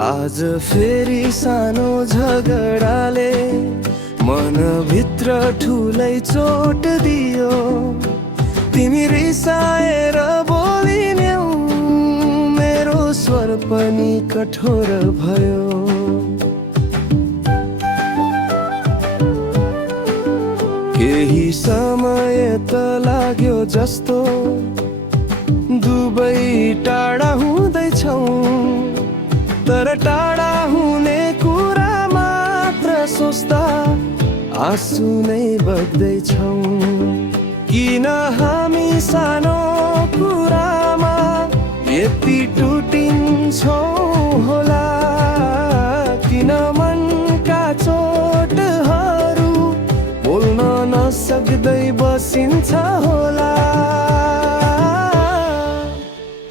आज फेरि सानो झगडाले मनभित्र ठुलै चोट दियो। तिमी रिसाएर बोलिन्यौ, मेरो स्वर पनि कठोर भयो। केही समय त लाग्यो जस्तो दुबै टाढा हुँदैछौ, तर टाढा हुने कुरा मात्र सोच्दा आँसु नै बग्दैछौ। किन हामी सानो कुरामा यति टुटिन्छौँ होला? किन मनका चोटहरू बोल्न नसक्दै बसिन्छ होला?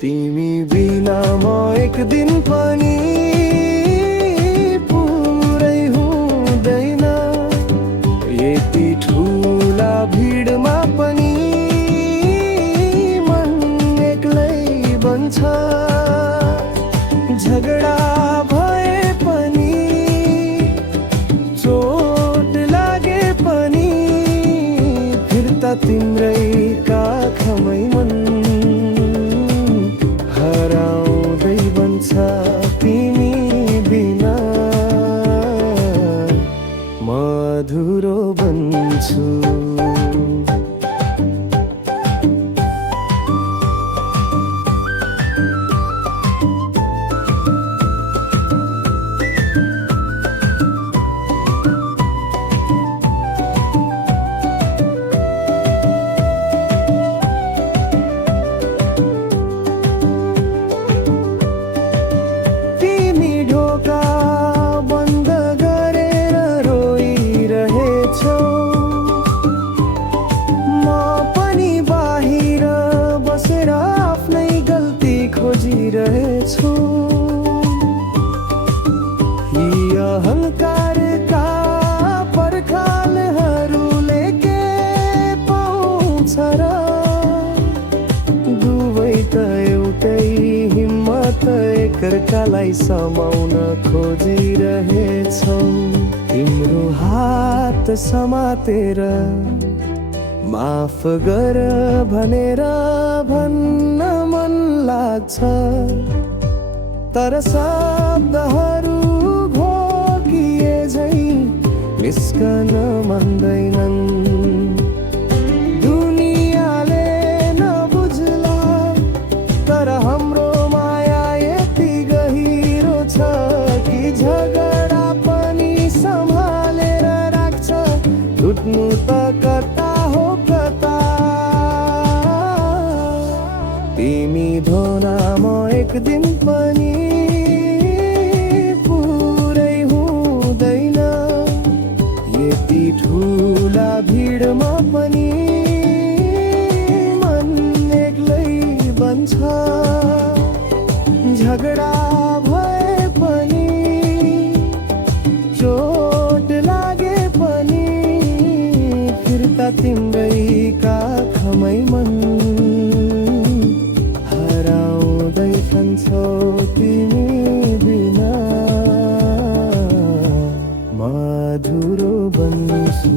तिमी बिना म एक दिन पनि पुरै हुँदैन। यति ठुला भिडमा पनि मन एक्लै बन्छ। झगडा भए पनि, चोट लागे पनि, फिर्ता तिम्रै काखमै मन हराउँदै बन्छ। तिमी बिना म अधुरो बन्छु। खोजिरहेछु यी अहङ्कारका पर्खालहरूले के पाउँछ र? दुवै त एउटै हिम्मत एकअर्कालाई समाउन खोजिरहेछौ। तिम्रो हात समातेर माफ गर भनेर भन्न मन लाग्छ, तर शब्दहरू घोकिए झै निस्कन मान्दैनन्। दुनियाँले नबुझ्ला, तर हाम्रो माया यति गहिरो छ कि झगडा पनि सम्हालेर राख्छ। टुट्नु त कता हो कता? तिमी धोना म एक दिन पनि पुरै हुँदैन। यति ठुला भिडमा पनि मन एक्लै बन्छ। झगडा भए पनि, चोट लागे पनि, फिर्ता तिम्रै काखमै मन हराउँदै जान्छौ। तिमी बिना म अधुरो बन्छु।